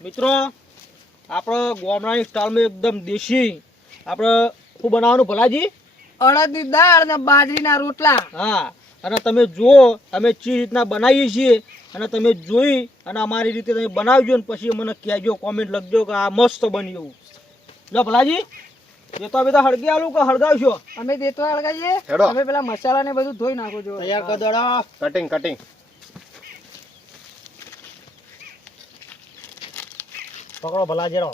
મિત્રો આપણે ગામડાની સ્ટાઇલમાં એકદમ દેશી. આપણે શું બનાવવાનું ભલાજી? અડદની દાળ અને બાજરીના રોટલા. હા અને તમે જુઓ અમે ચી રીતના બનાવીએ છીએ. અને તમે જોઈ અને અમારી રીતે તમે બનાવજો ને પછી મને કહેજો કોમેન્ટ લખજો કે આ મસ્ત બન્યું એવું. લો ભલાજી એ તો હવે તો હળગી આલું કે હળગાવશો? અમે દેતો હળગાવીએ. હેડો. તમે પેલા મસાલા ને બધું ધોઈ નાખો છો તૈયાર કરી કટિંગ કટિંગ પકડો ભલા જેરો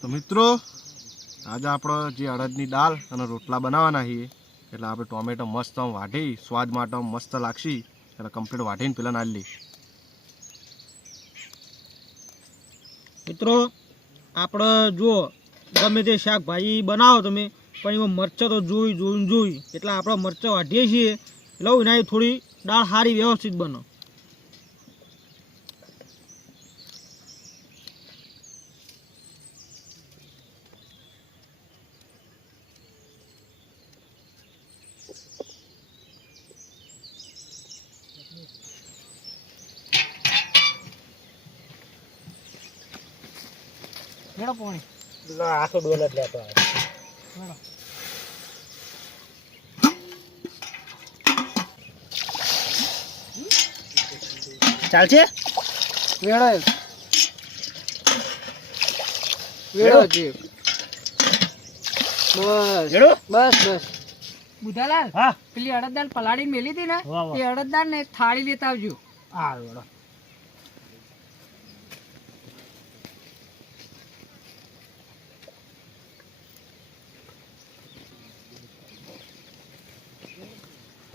તો મિત્રો, આજે આપણે જે અડદની દાળ અને રોટલા બનાવવાના છીએ, એટલે આપણે ટોમેટો મસ્ત આમ વાઢી, સ્વાદ માટે મસ્ત લાગશી, એટલે કમ્પ્લીટ વાટીને પેલા નાલી મિત્રો, આપણે જુઓ ગમે તે શાકભાજી બનાવો તમે, પણ એમાં મરચાં તો જોઈ, જોઈને જોઈ, એટલે આપણે મરચાં વાટીએ છીએ. એટલે એના થોડી દાળ સારી વ્યવસ્થિત બનો. મેળો પોણી. આખો ડોલ જ લેતો મેળો. ચાલશે? વેળો. વેળો? છે બસ. જેડો બસ બસ. બુધાલાલ હા. પેલી અડદદાળ પલાળી મેલી હતી ને. એ અડદદાળ ને એક થાળી લેતા આવજો. હા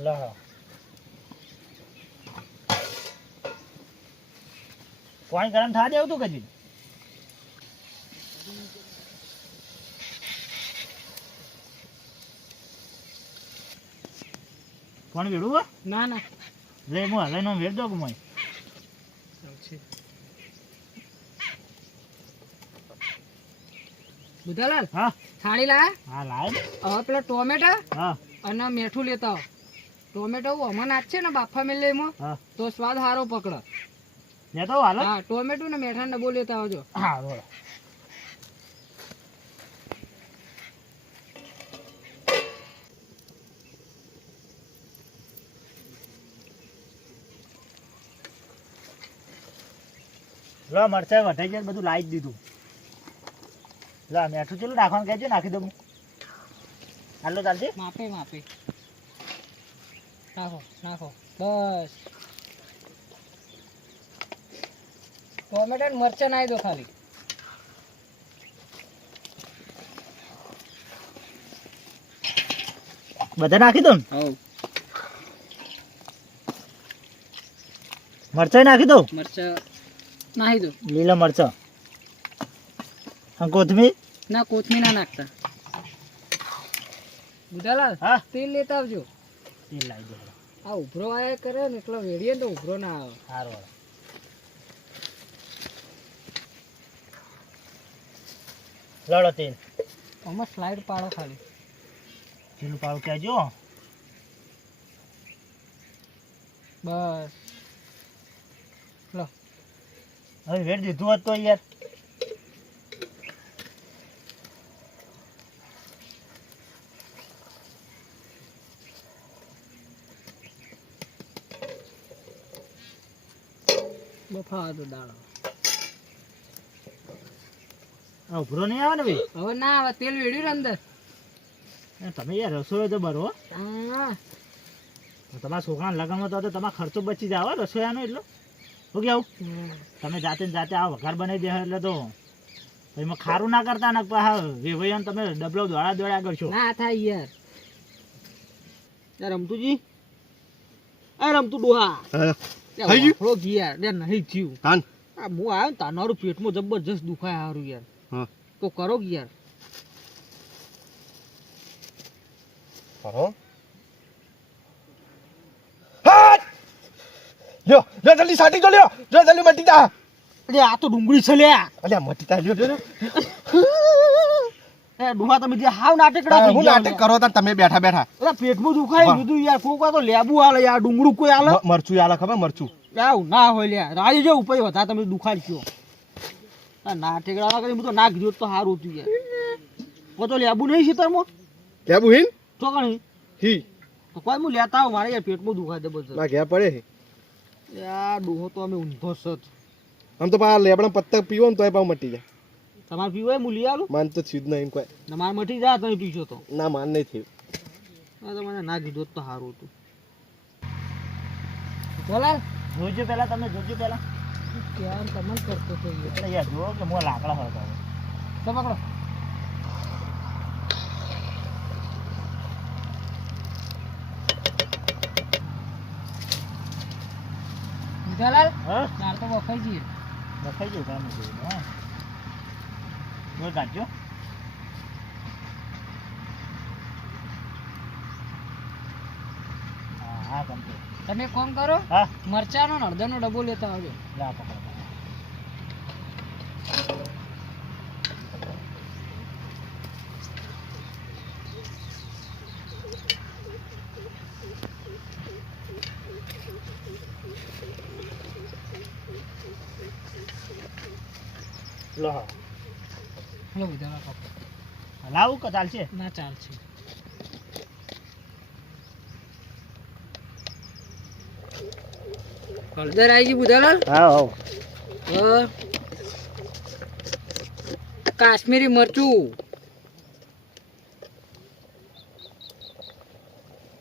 જોડો પાણી ગરમ થવા દેવું તું કદી પાણી વેડું? ના ના. લે હું નો વેડ દો મોય? બુધાલાલ હા. થાળી લાયા. હા લાય. હવે પેલા ટોમેટા હા. અને મીઠું લેતા આવો. ટોમેટો આમાં નાખશે ને બાફા મેલે એમાં હા. તો સ્વાદ સારો પકડે. તો હાલો. હા ટોમેટો ને મેઠા ડબ્બો લેતા આવજો. હા બોલો. લો મરચાં વઢાઈ ગયા બધું લાવી દીધું. લો મેઠું ચેલું નાખવાનું કહેજો નાખી દઉં હાલો ચાલશે? માપે માપે. નાખો નાખો. બસ. ટોમેટા ને મરચાં નાખી દો ખાલી. બધા નાખી દો હવ. મરચાં નાખી દો? મરચાં નાખી દો. લીલા મરચાં. કોથમીર? ના કોથમીર ના નાખતા. બુધાલાલ હા. તેલ લેતા આવજો. તેલ લાવી દે આ ઉભરો આયા કરે ને એટલો વેડીએ ને તો ઉભરો ના આવે. સારો લડો તેલ આમાં સ્લાઇડ પાડો ખાલી. તેલ પાડો કહેજો. બસ. લો. હવે વેડ દીધું હતું યાર. બફાવા દો દાળ આ ઉભરો નહીં આવે ને ભાઈ? હવે ના આવે તેલ વેડ્યું ને અંદર. એ તમે યાર રસોઈ તો બરો હા. તમારા છોકરાના લગ્નમાં તો તો તમારો ખર્ચો બચી જાવ રસોયાનો એટલો. શું કેવું તમે જાતે જાતે આ વઘાર બનાવી દે એટલે તો. એમાં ખારું ના કરતા ને હા વેવાઈઓને તમે ડબલો દોડા દોડા કરશો ના થાય યાર. યાર રમતુજી? એ રમતું ડોહા? થઈ ગયું? થોડો ઘી યાર યાર નહીં થયું. હાન આ હું આવ્યો ને તાનારું પેટમાં જબરજસ્ત દુખાય હારું યાર. હા. તો કરો યાર. કરો. લ્યો લ્યો જલ્દી સાટી જો લ્યો. જો જલ્દી મટી જા. અરે આ તો ડુંગળી છે લ્યા. અલ્યા મટી તા લ્યો લ્યો, ડોહા તમે જે હાવ નાટક થઈ હું નાટક કરો તાર તમે બેઠા બેઠા. એટલે પેટમાં દુખાય વાહ. યાર કોક તો લેબુ હાલે યાર ડુંગળું કોઈ હાલે? મરચું આલે ખબર મરચું. આવ ના હોય લ્યા રાજી જો ઉપર વધારે તમે દુખાડશો નાટક નાટકડા કરી હું તો નાખ જો તો સારું હતું યાર. કો તો લેબુ નહીં શીતરમાં લેબુ હિન? તો કણી હી. તો કોઈ હું લેતા આવું મારે યાર પેટમાં દુખાય જબરજસ્ત ના ઘેર પડે છે. યાર ડોહો તો અમે ઊંધો સત. આમ તો પા લેબડા પત્તક પીવો ને તોય પાવ મટી જાય. તમારે પીવો હું લઈ આલું? માન તો થયું જ નહીં કોઈ. ને મારે મટી જા તમે પીશો તો. ના માન નહીં થયું. આ તો મને ના કીધું તો સારું હતું. જલાલ જોજો પેલા તમે જોજો પેલા કેમ તમને કરતો તો એટલે યાર જો કે મો લાકડા હોય તો પકડો. જલાલ હા? તો વખાઈ જઈએ. વખાઈ ગયું કામ હા. જોઈ કાઢજો હા complete. તમે કોમ કરો હા મરચાનો ને હળદરનો ડબ્બો લેતા આવજો લા પકડો લો હા. લો બધા પકડો લાવું કે ચાલશે? ના ચાલશે. હળદર આવી ગઈ બુધાલાલ? હા હા. કાશ્મીરી મરચું.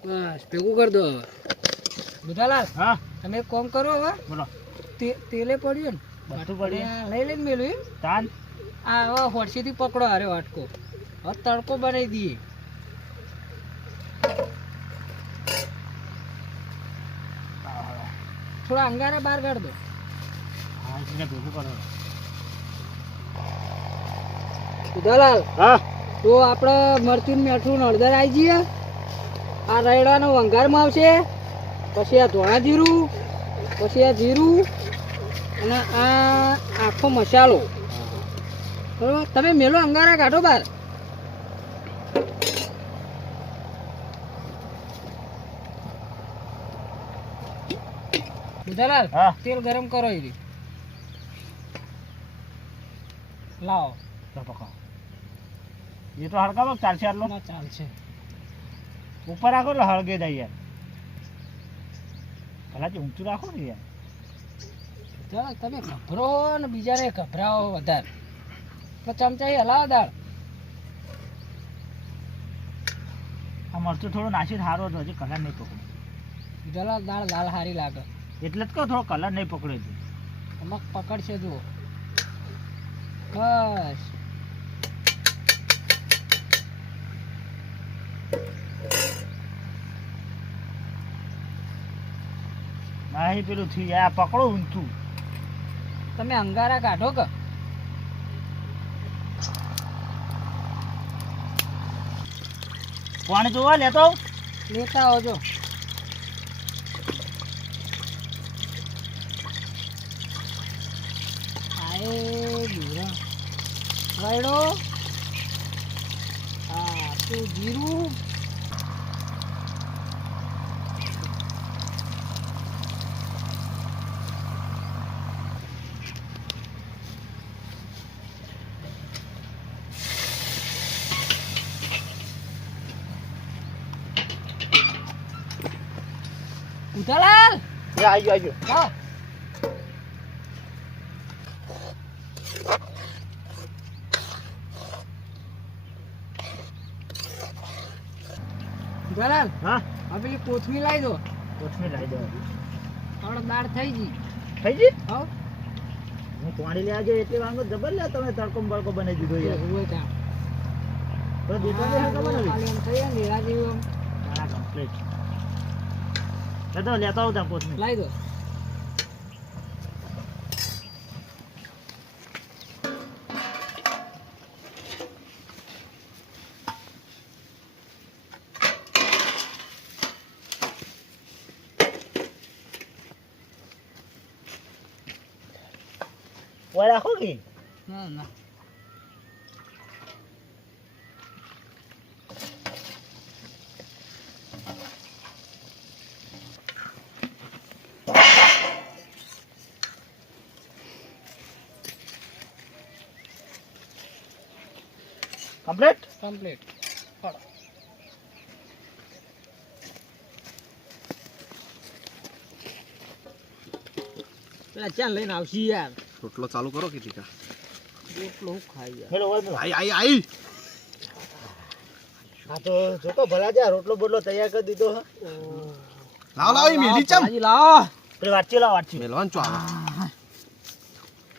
બસ ભેગું કરી દો. હવે બુધાલાલ હા. તમે એક કામ કરો હવે. બોલો. તે- તેલે પડ્યું ને? બધું પડ્યું. લઈ લઈને મેળવ્યું તાન. આ હોડસીથી પકડો હારે વાટકો. હવે તડકો બનાવી દઈએ. થોડા અંગારા બહાર કાઢ દો. ઉદાલાલ હા? તો આપણે મરચું ને મેઠું ને હળદર આવી જઈએ. આ રૈડાનો વંગારમાં આવશે. પછી આ ધોણા જીરું પછી આ જીરું અને આ આખો મસાલો. બરોબર? તમે મેલો અંગારા કાઢો બાર. ઉદાલાલ તેલ ગરમ કરો એ લાવો. એ તો હળગાવો કે ચાલશે આટલો. ના ચાલશે. ઉપર રાખો એટલે હળગે જાય યાર. પેલા ઊંચું રાખો ને યાર. ચાલો તમે ગભરો ને બીજાને ગભરાવો વધારે. ચમચા હલાવો દાળ. આ મરચું થોડું નાસી સારો હતો હજી કલર નહીં પકડ્યો જલા દાળ લાલ સારી લાગે. એટલે જ કહો થોડો કલર નહીં પકડ્યો છે. અમુક પકડશે જુઓ. બસ. નહીં પેલું થઈ જાય આ પકડો ઊંચું તમે અંગારા કાઢો કે? પાણી જોવા લેતો? લેતા આવજો. રાયડો હા તું જીરું ઉતાલાલ એ આવી ગયો આવી હા. ઉતાલાલ હા? આ પેલી કોથમી લાવી દો. કોથમી લાવી દો. થોડો દાળ થઈ ગઈ. થઈ ગઈ? હા. હું પાણી લે આજે એટલે વાંગો જબર લે તમે તડકો બળકો બનાવી દીધો યાર. ઊભો થા. તો દેતો ને હરખો બનાવી એમ થઈ ને લીલા આમ. કમ્પ્લીટ લેતો લેતો આવું ત્યાં કોથમીર લાવી દો. રાખો કે ના ના. કમ્પ્લીટ કમ્પ્લીટ પેલા ચાલ લઈને આવશી યાર. રોટલો ચાલુ કરો કે ટીકા? રોટલો હું ખાઈ યાર. આઈ આઈ આઈ. હા તો જોતો ભલા જા રોટલો બોટલો તૈયાર કરી દીધો લાવ લાવ ઈ મેલી ચમ. ભાજી લાવો. પેલી વાટકી લાવ વાટકી. મેલવાન ચો આવે.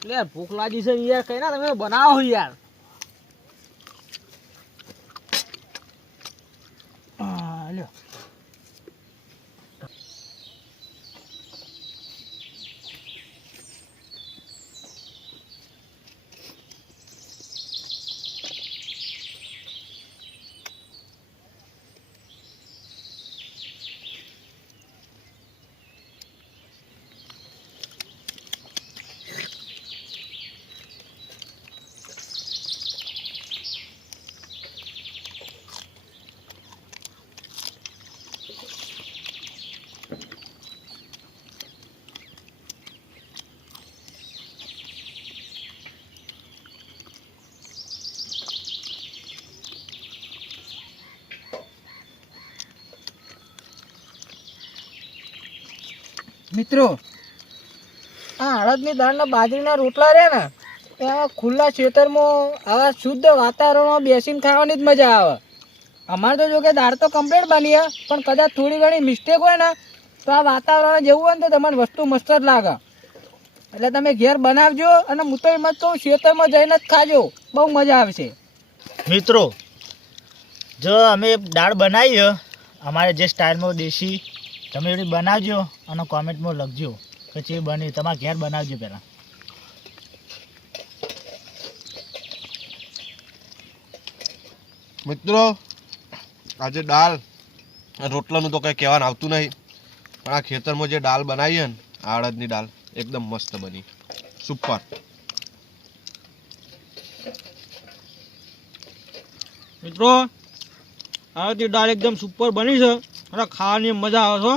લે ભૂખ લાગી છે યાર કઈ ના તમે બનાવો યાર. આ, મિત્રો, આ અડદની દાળના બાજરીના રોટલા રહે ને એ ખુલ્લા ખેતરમાં આવા શુદ્ધ વાતાવરણમાં બેસીને ખાવાની જ મજા આવે. અમારે તો જો કે દાળ તો કમ્પ્લીટ બની પણ કદાચ થોડી ઘણી મિસ્ટેક હોય ને, તો આ વાતાવરણ જેવું હોય ને તો તમારી વસ્તુ મસ્ત જ લાગે. એટલે તમે ઘેર બનાવજો અને હું તો એમ જઈને જ ખાજો. બહુ મજા આવશે. મિત્રો, જો અમે દાળ બનાવીએ અમારે જે સ્ટાઇલમાં દેશી તમે એવી બનાવજો અને કોમેન્ટમાં લખજો કે જે બની તમારે ઘેર બનાવજો પહેલાં. મિત્રો આજે દાળ રોટલાનું તો કંઈ કહેવાનું આવતું નહીં પણ આ ખેતરમાં જે દાળ બનાવી ને આળદની દાળ એકદમ મસ્ત બની. સુપર. મિત્રો આ દાળ એકદમ સુપર બની છે. અને ખાવાની મજા આવે